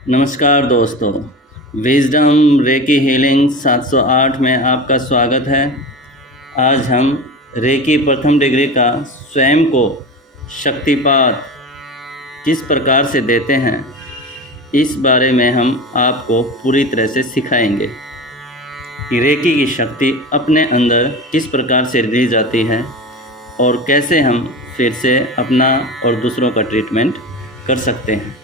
नमस्कार दोस्तों, wisdom recce healing 708 में आपका स्वागत है। आज हम रेकी प्रथम डिग्री का स्वयं को शक्तिपात किस प्रकार से देते हैं, इस बारे में हम आपको पूरी तरह से सिखाएंगे कि रेकी की शक्ति अपने अंदर किस प्रकार से ली जाती है और कैसे हम फिर से अपना और दूसरों का ट्रीटमेंट कर सकते हैं।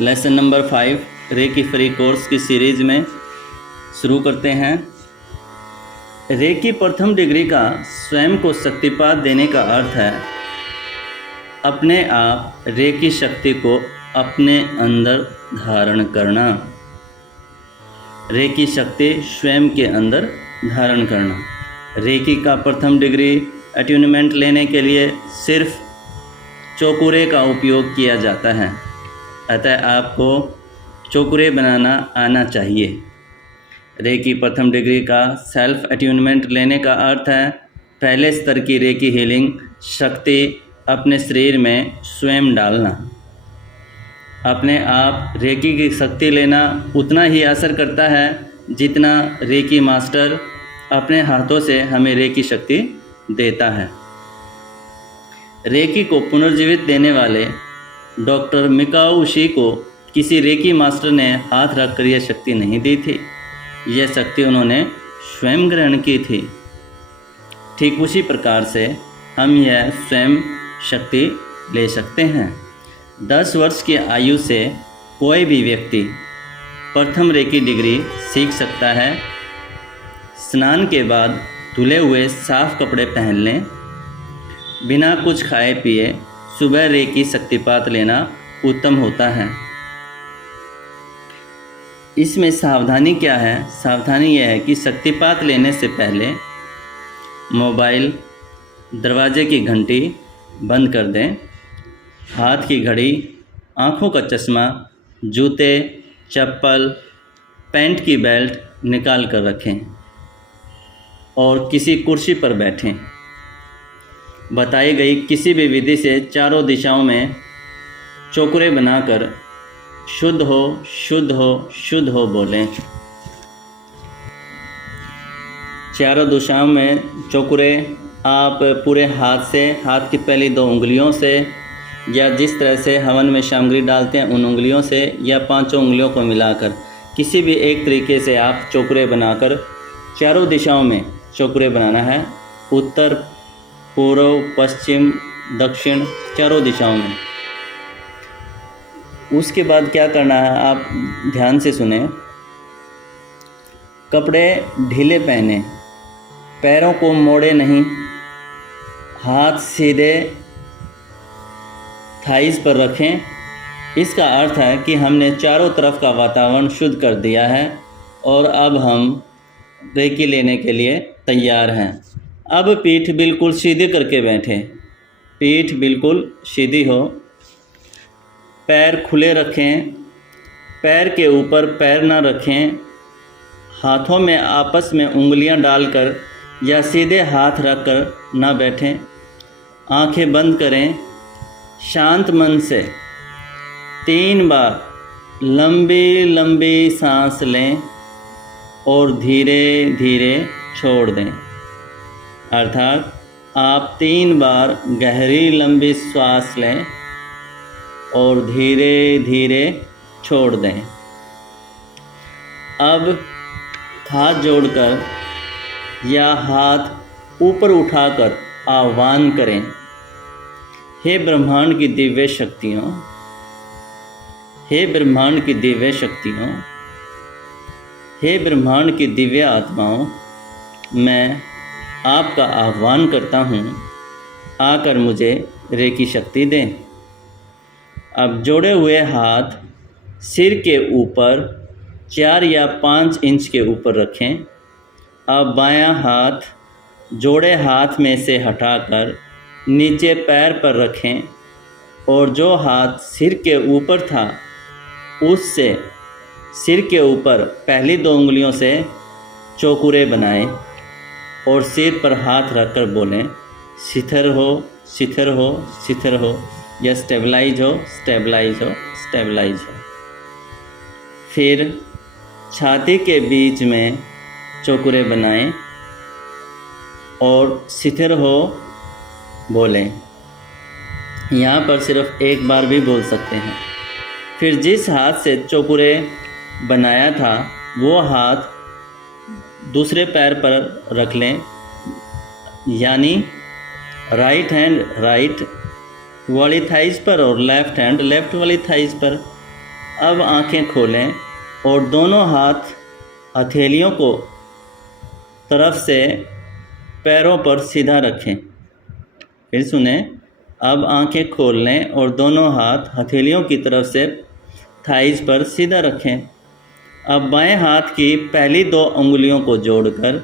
Lesson number 5 reiki free course की सीरीज़ में शुरू करते हैं। रेकी प्रथम डिग्री का स्वयं को शक्तिपात देने का अर्थ है अपने आप रेकी शक्ति को अपने अंदर धारण करना। रेकी शक्ति स्वयं के अंदर धारण करना। रेकी का प्रथम डिग्री अट्यूनमेंट लेने के लिए सिर्फ चौकुरे का उपयोग किया जाता है, अतः आपको चौकुरे बनाना आना चाहिए। रेकी प्रथम डिग्री का सेल्फ अट्यूनमेंट लेने का अर्थ है पहले स्तर की रेकी हीलिंग शक्ति अपने शरीर में स्वयं डालना। अपने आप रेकी की शक्ति लेना उतना ही असर करता है जितना रेकी मास्टर अपने हाथों से हमें रेकी शक्ति देता है। रेकी को पुनर्जीवित देने वाले डॉक्टर मिकाओ उशी को किसी रेकी मास्टर ने हाथ रखकर यह शक्ति नहीं दी थी, यह शक्ति उन्होंने स्वयं ग्रहण की थी। ठीक उसी प्रकार से हम यह स्वयं शक्ति ले सकते हैं। 10 वर्ष की आयु से कोई भी व्यक्ति प्रथम रेकी डिग्री सीख सकता है। स्नान के बाद धुले हुए साफ कपड़े पहन लें, बिना कुछ खाए पिए सुबह रेकी शक्तिपात लेना उत्तम होता है। इसमें सावधानी क्या है? सावधानी यह है कि शक्तिपात लेने से पहले मोबाइल, दरवाजे की घंटी बंद कर दें, हाथ की घड़ी, आँखों का चश्मा, जूते, चप्पल, पैंट की बेल्ट निकाल कर रखें और किसी कुर्सी पर बैठें। बताई गई किसी भी विधि से चारों दिशाओं में चौकुरे बनाकर शुद्ध हो शुद्ध हो शुद्ध हो बोलें। चारों दिशाओं में चौकुरे आप पूरे हाथ से, हाथ की पहली 2 उंगलियों से, या जिस तरह से हवन में सामग्री डालते हैं उन उंगलियों से, या 5 उंगलियों को मिलाकर किसी भी एक तरीके से आप चौकुरे बनाकर चारों दिशाओं में चौकुरे बनाना है। उत्तर, पूर्व, पश्चिम, दक्षिण, चारों दिशाओं में। उसके बाद क्या करना है, आप ध्यान से सुने। कपड़े ढीले पहने, पैरों को मोड़े नहीं, हाथ सीधे थाइस पर रखें। इसका अर्थ है कि हमने चारों तरफ का वातावरण शुद्ध कर दिया है और अब हम रेकी लेने के लिए तैयार हैं। अब पीठ बिल्कुल सीधी करके बैठें, पीठ बिल्कुल सीधी हो, पैर खुले रखें, पैर के ऊपर पैर ना रखें, हाथों में आपस में उंगलियां डालकर या सीधे हाथ रखकर ना बैठें, आंखें बंद करें, शांत मन से 3 बार लंबी लंबी सांस लें और धीरे धीरे छोड़ दें। अर्थात आप 3 बार गहरी लंबी श्वास लें और धीरे धीरे छोड़ दें। अब हाथ जोड़कर या हाथ ऊपर उठाकर आह्वान करें, हे ब्रह्मांड की दिव्य शक्तियों, हे ब्रह्मांड की दिव्य शक्तियों, हे ब्रह्मांड की दिव्य आत्माओं, मैं आपका आह्वान करता हूँ, आकर मुझे रेकी शक्ति दें। अब जोड़े हुए हाथ सिर के ऊपर 4 या 5 इंच के ऊपर रखें। अब बायां हाथ जोड़े हाथ में से हटाकर नीचे पैर पर रखें और जो हाथ सिर के ऊपर था उससे सिर के ऊपर पहली 2 उंगलियों से चौकुरे बनाएं और सिर पर हाथ रखकर बोलें, शिथिर हो शिथिर हो शिथिर हो, या स्टेबलाइज हो स्टेबलाइज हो स्टेबलाइज हो। फिर छाती के बीच में चौकुरे बनाएं और स्थिर हो बोलें। यहाँ पर सिर्फ एक बार भी बोल सकते हैं। फिर जिस हाथ से चौकुरे बनाया था वो हाथ दूसरे पैर पर रख लें, यानी राइट हैंड राइट वाली थाइज पर और लेफ़्ट हैंड लेफ़्ट वाली थाइज पर। अब आंखें खोलें और दोनों हाथ हथेलियों को तरफ से पैरों पर सीधा रखें। फिर सुने, अब आंखें खोल लें और दोनों हाथ हथेलियों की तरफ से थाइज पर सीधा रखें। अब बाएं हाथ की पहली 2 उंगलियों को जोड़कर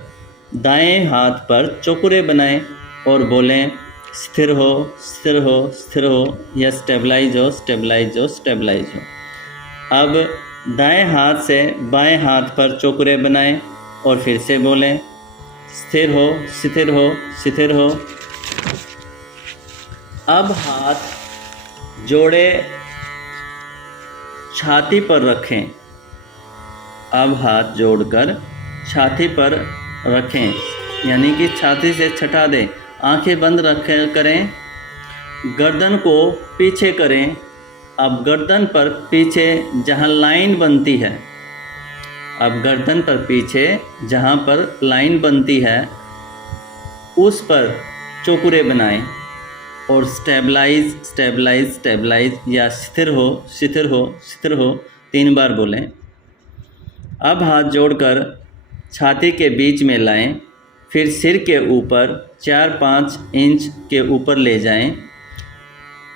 दाएं हाथ पर चौकुरे बनाएं और बोलें स्थिर हो स्थिर हो स्थिर हो या स्टेबलाइज हो स्टेबलाइज हो स्टेबलाइज हो। अब दाएं हाथ से बाएं हाथ पर चौकुरे बनाएं और फिर से बोलें स्थिर हो स्थिर हो स्थिर हो। अब हाथ जोड़े छाती पर रखें। अब हाथ जोड़कर छाती पर रखें, यानी कि छाती से छठा दें। आंखें बंद करें, गर्दन को पीछे करें। अब गर्दन पर पीछे जहां लाइन बनती है, अब गर्दन पर पीछे जहां पर लाइन बनती है उस पर चौकुरे बनाएं और स्टेबलाइज स्टेबलाइज स्टेबलाइज या स्थिर हो स्थिर हो स्थिर हो 3 बार बोलें। अब हाथ जोड़कर छाती के बीच में लाएं, फिर सिर के ऊपर 4-5 इंच के ऊपर ले जाएं।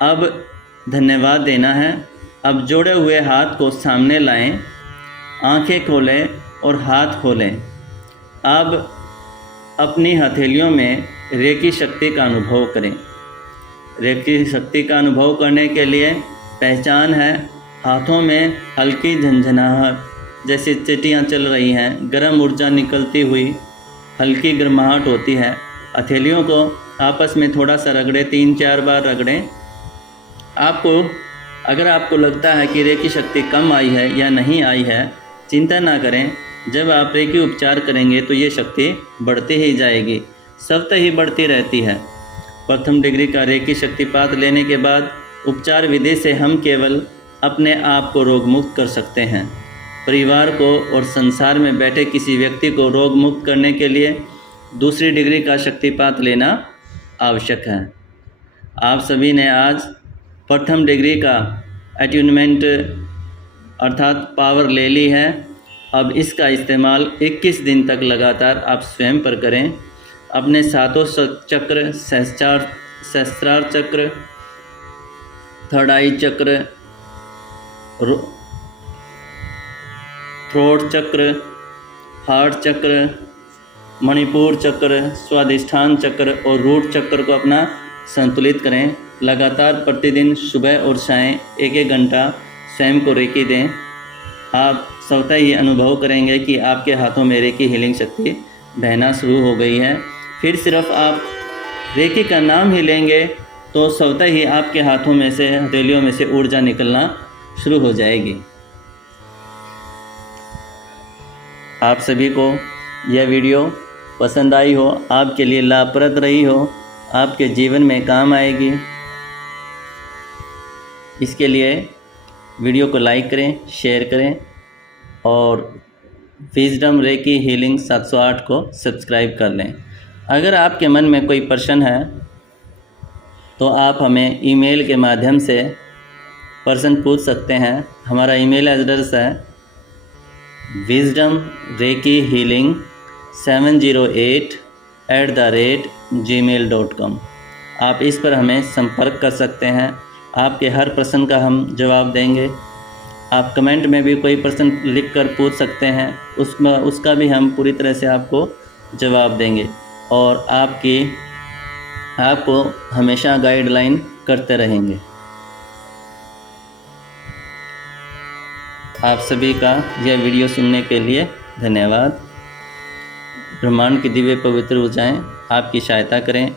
अब धन्यवाद देना है। अब जोड़े हुए हाथ को सामने लाएं, आंखें खोलें और हाथ खोलें। अब अपनी हथेलियों में रेकी शक्ति का अनुभव करें। रेकी शक्ति का अनुभव करने के लिए पहचान है हाथों में हल्की झंझनाहट, जैसे चींटियाँ चल रही हैं, गर्म ऊर्जा निकलती हुई हल्की गर्माहट होती है। हथेलियों को आपस में थोड़ा सा रगड़ें, 3-4 बार रगड़ें। अगर आपको लगता है कि रेकी शक्ति कम आई है या नहीं आई है, चिंता ना करें। जब आप रेकी उपचार करेंगे तो ये शक्ति बढ़ती ही जाएगी, स्वतः ही बढ़ती रहती है। प्रथम डिग्री का रेकी शक्तिपात लेने के बाद उपचार विधि से हम केवल अपने आप को रोग मुक्त कर सकते हैं। परिवार को और संसार में बैठे किसी व्यक्ति को रोग मुक्त करने के लिए दूसरी डिग्री का शक्तिपात लेना आवश्यक है। आप सभी ने आज प्रथम डिग्री का अट्यूनमेंट अर्थात पावर ले ली है। अब इसका इस्तेमाल 21 दिन तक लगातार आप स्वयं पर करें। अपने सातों चक्र, सहस्त्रार चक्र, थर्ड आई चक्र, थ्रोट चक्र, हार्ट चक्र, मणिपुर चक्र, स्वादिष्ठान चक्र और रूट चक्र को अपना संतुलित करें। लगातार प्रतिदिन सुबह और शाम 1-1 घंटा स्वयं को रेकी दें। आप स्वतः ही अनुभव करेंगे कि आपके हाथों में रेकी हीलिंग शक्ति बहना शुरू हो गई है। फिर सिर्फ आप रेकी का नाम ही लेंगे तो स्वतः ही आपके हाथों में से, हथेलियों में से ऊर्जा निकलना शुरू हो जाएगी। आप सभी को यह वीडियो पसंद आई हो, आपके लिए लाभप्रद रही हो, आपके जीवन में काम आएगी, इसके लिए वीडियो को लाइक करें, शेयर करें और विजडम रेकी हीलिंग 708 को सब्सक्राइब कर लें। अगर आपके मन में कोई प्रश्न है तो आप हमें ईमेल के माध्यम से प्रश्न पूछ सकते हैं। हमारा ईमेल एड्रेस है wisdomrekihealing708@gmail.com। आप इस पर हमें संपर्क कर सकते हैं। आपके हर प्रश्न का हम जवाब देंगे। आप कमेंट में भी कोई प्रश्न लिखकर पूछ सकते हैं, उसका भी हम पूरी तरह से आपको जवाब देंगे और आपको हमेशा गाइडलाइन करते रहेंगे। आप सभी का यह वीडियो सुनने के लिए धन्यवाद। ब्रह्मांड की दिव्य पवित्र ऊर्जाएं आपकी सहायता करें।